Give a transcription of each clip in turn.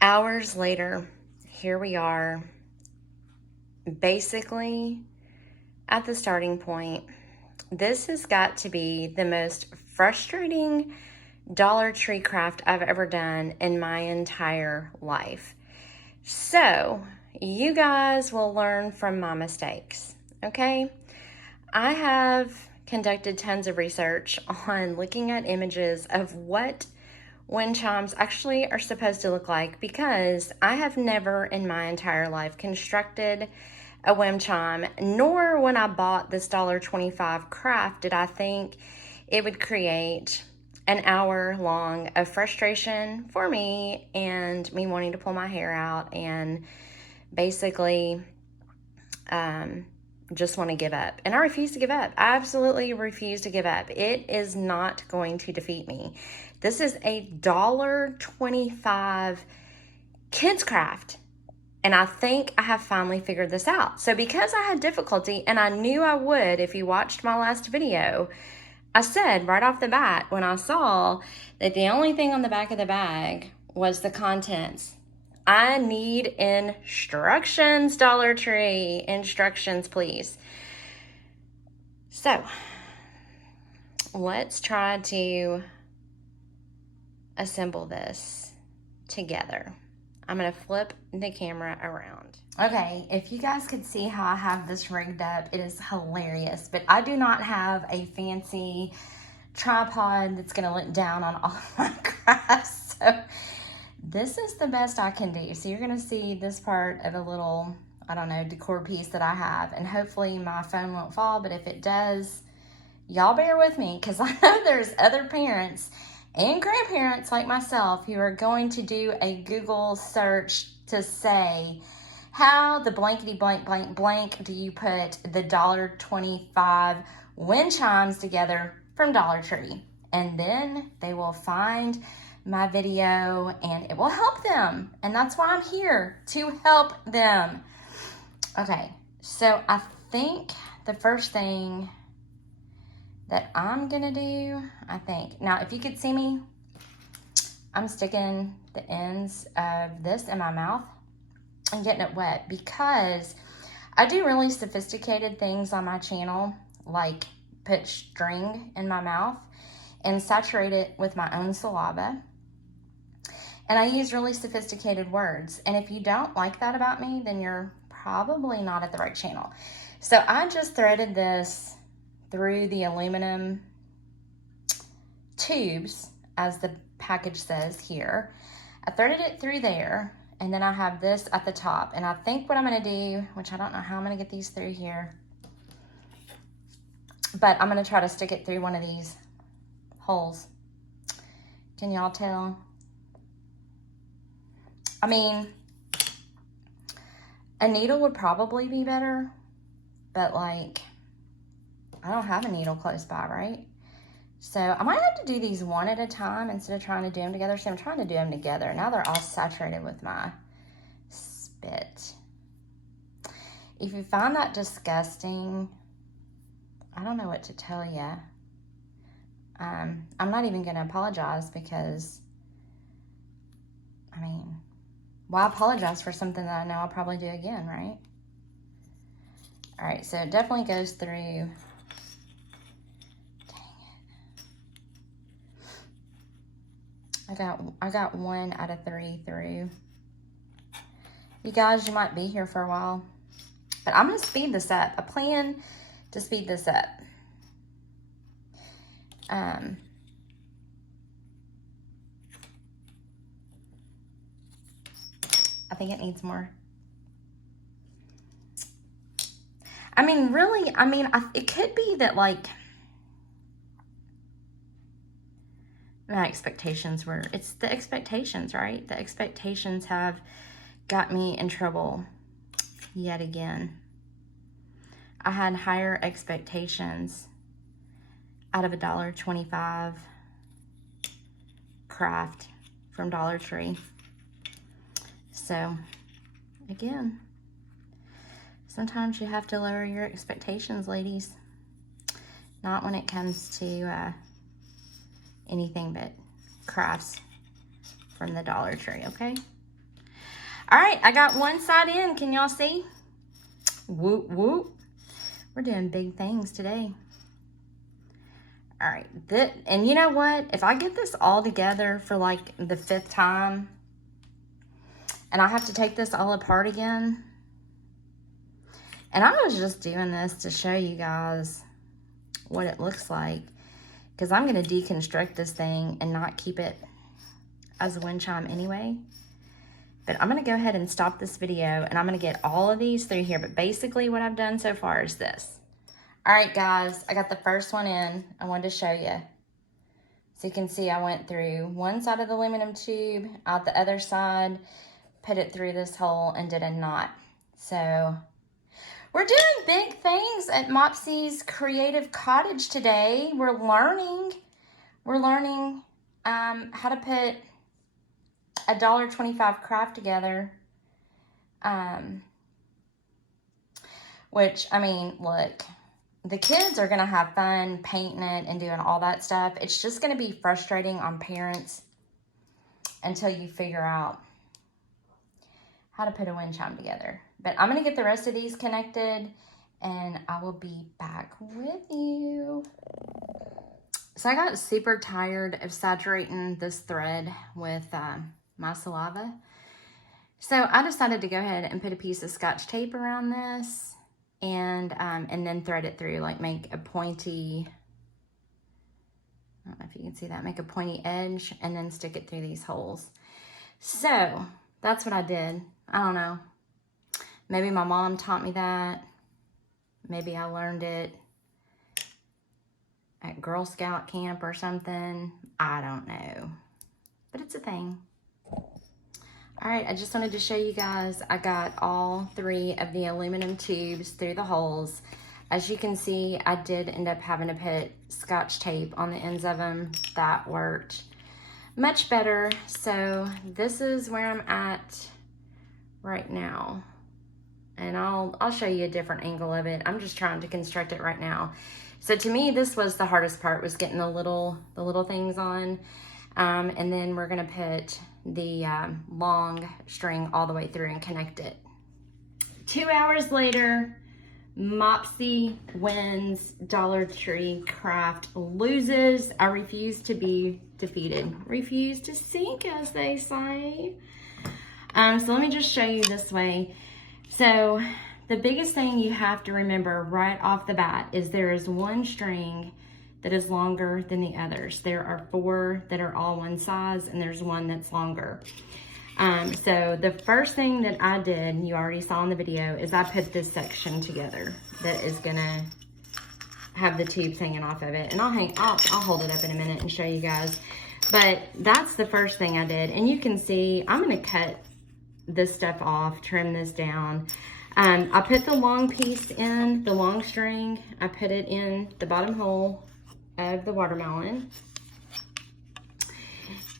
Hours later, here we are, basically at the starting point. This has got to be the most frustrating Dollar Tree craft I've ever done in my entire life. So, you guys will learn from my mistakes, okay? I have conducted tons of research on looking at images of what wind chimes actually are supposed to look like, because I have never in my entire life constructed a wind chime, nor when I bought this $1.25 craft did I think it would create an hour long of frustration for me and me wanting to pull my hair out and basically just want to give up. And I refuse to give up. I absolutely refuse to give up. It is not going to defeat me. This is a $1.25 kids craft. And I think I have finally figured this out. So because I had difficulty, and I knew I would if you watched my last video, I said right off the bat when I saw that the only thing on the back of the bag was the contents. I need instructions, Dollar Tree. Instructions, please. So, let's try to assemble this together. I'm going to flip the camera around. Okay, if you guys could see how I have this rigged up, it is hilarious. But I do not have a fancy tripod that's going to look down on all of my crafts. So this is the best I can do. So you're going to see this part of a little, I don't know, decor piece that I have. And hopefully my phone won't fall. But if it does, y'all bear with me, because I know there's other parents and grandparents like myself who are going to do a Google search to say, how the blankety blank blank blank do you put the $1.25 wind chimes together from Dollar Tree? And then they will find my video and it will help them. And that's why I'm here, to help them. Okay, so I think the first thing that I'm gonna do, now if you could see me, I'm sticking the ends of this in my mouth and getting it wet, because I do really sophisticated things on my channel, like put string in my mouth and saturate it with my own saliva. And I use really sophisticated words. And if you don't like that about me, then you're probably not at the right channel. So I just threaded this through the aluminum tubes, as the package says here. I threaded it through there, and then I have this at the top. And I think what I'm gonna do, which I don't know how I'm gonna get these through here, but I'm gonna try to stick it through one of these holes. Can y'all tell? I mean, a needle would probably be better, but like, I don't have a needle close by, right? So I might have to do these one at a time instead of trying to do them together. So I'm trying to do them together. Now they're all saturated with my spit. If you find that disgusting, I don't know what to tell you. I'm not even going to apologize, because, I mean, why apologize for something that I know I'll probably do again, right? All right, so it definitely goes through. I got 1 out of 3 through. You guys, you might be here for a while, but I'm gonna speed this up. I plan to speed this up. I think it needs more. I mean, really, it could be that, like, my expectations were, it's the expectations, right? The expectations have got me in trouble yet again. I had higher expectations out of a $1.25 craft from Dollar Tree. So, again, sometimes you have to lower your expectations, ladies. Not when it comes to anything but crafts from the Dollar Tree, okay? All right, I got one side in. Can y'all see? Whoop, whoop. We're doing big things today. All right, and you know what? If I get this all together for like the 5th time, and I have to take this all apart again, and I was just doing this to show you guys what it looks like, because I'm going to deconstruct this thing and not keep it as a wind chime anyway. But I'm going to go ahead and stop this video, and I'm going to get all of these through here. But basically what I've done so far is this. All right, guys, I got the first one in. I wanted to show you. So you can see I went through one side of the aluminum tube, out the other side, put it through this hole, and did a knot. So we're doing big things at Mopsy's Creative Cottage today. We're learning how to put a $1.25 craft together. Which, I mean, look, the kids are going to have fun painting it and doing all that stuff. It's just going to be frustrating on parents until you figure out how to put a wind chime together. But I'm going to get the rest of these connected, and I will be back with you. So I got super tired of saturating this thread with my saliva. So I decided to go ahead and put a piece of Scotch tape around this, and then thread it through, like make a pointy, I don't know if you can see that, make a pointy edge, and then stick it through these holes. So that's what I did. I don't know. Maybe my mom taught me that. Maybe I learned it at Girl Scout camp or something. I don't know. But it's a thing. All right, I just wanted to show you guys, I got all 3 of the aluminum tubes through the holes. As you can see, I did end up having to put Scotch tape on the ends of them. That worked much better. So this is where I'm at right now. And I'll show you a different angle of it. I'm just trying to construct it right now. So to me, this was the hardest part, was getting the little things on. And then we're gonna put the long string all the way through and connect it. 2 hours later, Mopsy wins. Dollar Tree craft loses. I refuse to be defeated. Refuse to sink, as they say. So let me just show you this way. So the biggest thing you have to remember right off the bat is there is one string that is longer than the others. There are 4 that are all one size, and there's one that's longer. So the first thing that I did, you already saw in the video, is I put this section together that is gonna have the tubes hanging off of it. And I'll hold it up in a minute and show you guys. But that's the first thing I did. And you can see, I'm gonna cut this stuff off, trim this down. I put the long piece in, the long string, I put it in the bottom hole of the watermelon.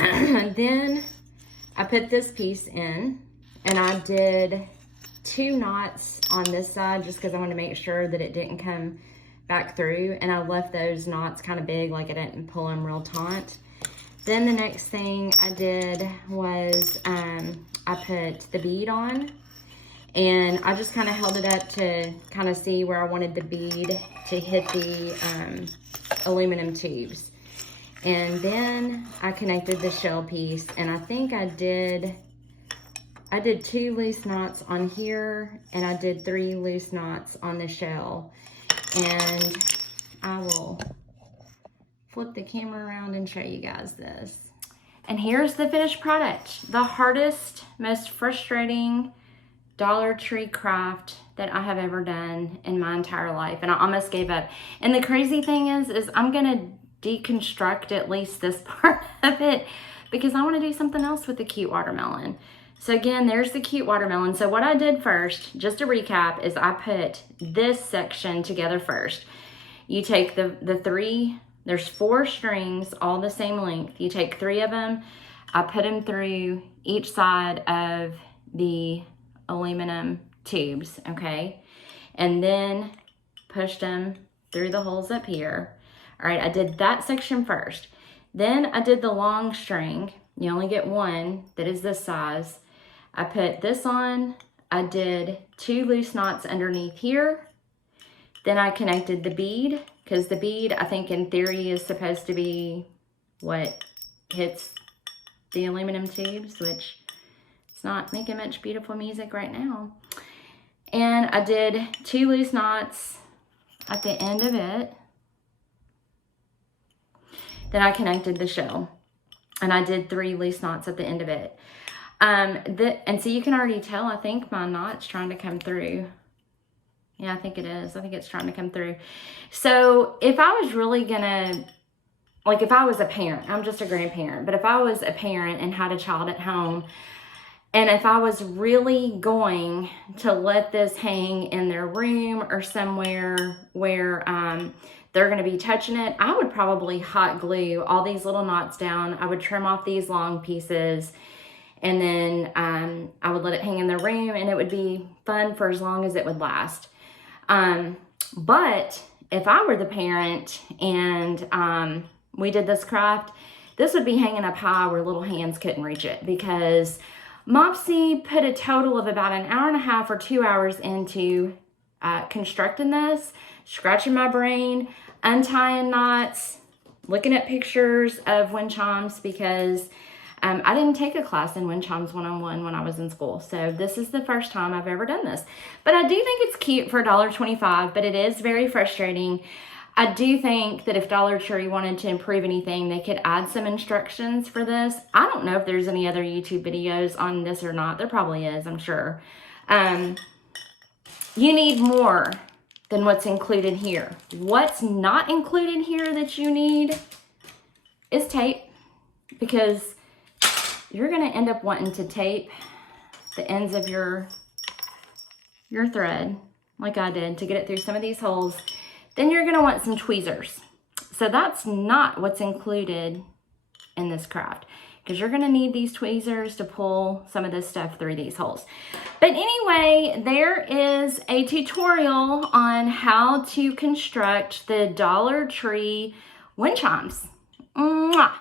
And then I put this piece in, and I did 2 knots on this side just because I wanted to make sure that it didn't come back through, and I left those knots kind of big, like I didn't pull them real taut. Then the next thing I did was I put the bead on, and I just kind of held it up to kind of see where I wanted the bead to hit the aluminum tubes. And then I connected the shell piece, and I think I did 2 loose knots on here, and I did 3 loose knots on the shell. And I will flip the camera around and show you guys this. And here's the finished product. The hardest, most frustrating Dollar Tree craft that I have ever done in my entire life, and I almost gave up. And the crazy thing is I'm gonna deconstruct at least this part of it because I want to do something else with the cute watermelon. So again, there's the cute watermelon. So what I did first, just to recap, is I put this section together first. You take the 3, there's 4 strings, all the same length. You take 3 of them, I put them through each side of the aluminum tubes, okay? And then pushed them through the holes up here. All right, I did that section first. Then I did the long string. You only get 1 that is this size. I put this on. I did 2 loose knots underneath here. Then I connected the bead, because the bead, I think in theory, is supposed to be what hits the aluminum tubes, which it's not making much beautiful music right now. And I did 2 loose knots at the end of it. Then I connected the shell, and I did 3 loose knots at the end of it. And so you can already tell, I think my knot's trying to come through. Yeah, I think it is. I think it's trying to come through. So if I was really gonna, like if I was a parent, I'm just a grandparent, but if I was a parent and had a child at home, and if I was really going to let this hang in their room or somewhere where they're gonna be touching it, I would probably hot glue all these little knots down. I would trim off these long pieces, and then I would let it hang in their room, and it would be fun for as long as it would last. But if I were the parent and we did this craft, this would be hanging up high where little hands couldn't reach it, because Mopsy put a total of about an hour and a half or 2 hours into constructing this, scratching my brain, untying knots, looking at pictures of wind chimes, because I didn't take a class in wind chimes 101 when I was in school. So this is the first time I've ever done this. But I do think it's cute for $1.25, but it is very frustrating. I do think that if Dollar Tree wanted to improve anything, they could add some instructions for this. I don't know if there's any other YouTube videos on this or not. There probably is, I'm sure. You need more than what's included here. What's not included here that you need is tape, because you're going to end up wanting to tape the ends of your thread, like I did, to get it through some of these holes. Then you're going to want some tweezers. So that's not what's included in this craft, because you're going to need these tweezers to pull some of this stuff through these holes. But anyway, there is a tutorial on how to construct the Dollar Tree wind chimes. Mwah!